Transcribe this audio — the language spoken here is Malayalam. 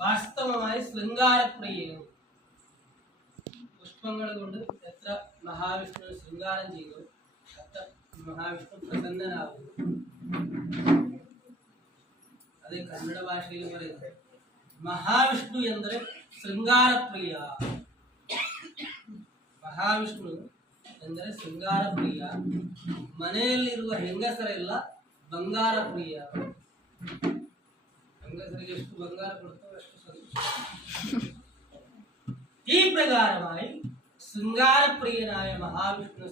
വാസ്തവമായി ശൃംഗാരപ്രിയനും. പുഷ്പങ്ങൾ കൊണ്ട് എത്ര മഹാവിഷ്ണു ശൃംഗാരം ചെയ്തു അത്ര മഹാവിഷ്ണു പ്രസന്നനാകുന്നു. അത് കന്നഡ ഭാഷയിൽ പറയുന്നത് ಮಹಾವಿಷ್ಣು ಎಂದರೆ ಶೃಂಗಾರ ಪ್ರಿಯ. ಮಹಾವಿಷ್ಣು ಎಂದರೆ ಶೃಂಗಾರ ಪ್ರಿಯ. ಮನೆಯಲ್ಲಿರುವ ಹೆಂಗಸರೆಲ್ಲ ಬಂಗಾರ ಪ್ರಿಯ. ಹೆಂಗಸರಿಗೆ ಎಷ್ಟು ಬಂಗಾರ ಕೊಡ್ತಾರೋ ಅಷ್ಟು ಸಂತೋಷ. ಈ ಪ್ರಕಾರವಾಗಿ ಶೃಂಗಾರ ಪ್ರಿಯನಾಯ ಮಹಾವಿಷ್ಣು